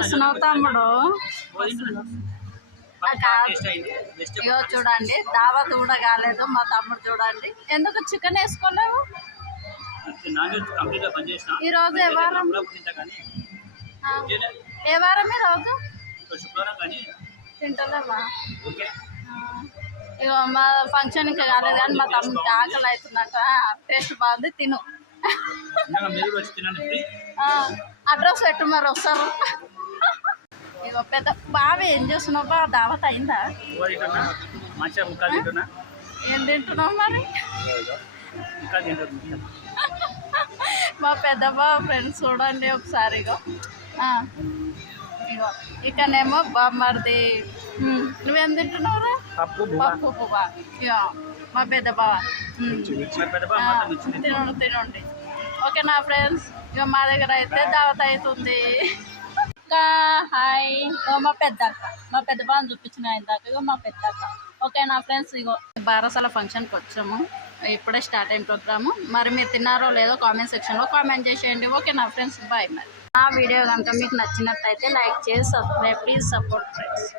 చేస్తున్నావు తమ్ముడు? ఇగో చూడండి, దావత్ కూడా కాలేదు. మా తమ్ముడు చూడండి, ఎందుకు చికెన్ వేసుకోలేవు ఈరోజు? ఏ వారం ఈరోజు తింటలేవా? ఇగో మా ఫంక్షన్ ఇంకా కాలేదు కానీ మా తమ్ముడికి ఆకలి అవుతుందంట. టేస్ట్ బాగుంది, తిను. అడ్రస్ పెట్టు, మరి వస్తారు. ఇగో పెద్ద బాగా ఏం చేస్తున్నావు బా? దావత్ అయిందా? ఏం తింటున్నావు మరి? మా పెద్ద బావ ఫ్రెండ్స్ చూడండి ఒకసారి. ఇగో ఇగో ఇక్కడనేమో బామ్మర్ది. నువ్వేం తింటున్నావురా? పప్పు పువ్వా? ఇగో మా పెద్ద బావ. తినండి. ఓకే నా ఫ్రెండ్స్, ఇక మా దగ్గర అయితే దావత్ అవుతుంది. ఇంకా హాయ్, మా పెద్ద బావని చూపించిన ఇందాక. ఇగో మా పెద్ద అక్క. ఓకే నా ఫ్రెండ్స్, ఇగో బారసాల ఫంక్షన్కి వచ్చాము. ఇప్పుడే స్టార్ట్ అయిన ప్రోగ్రాము. మరి మీరు తిన్నారో లేదో కామెంట్ సెక్షన్లో కామెంట్ చేసేయండి. ఓకే నా ఫ్రెండ్స్, బాయ్. మరి నా వీడియో కనుక మీకు నచ్చినట్లయితే లైక్ చేసి సబ్స్క్రైబ్, ప్లీజ్ సపోర్ట్ ఫ్రెండ్స్.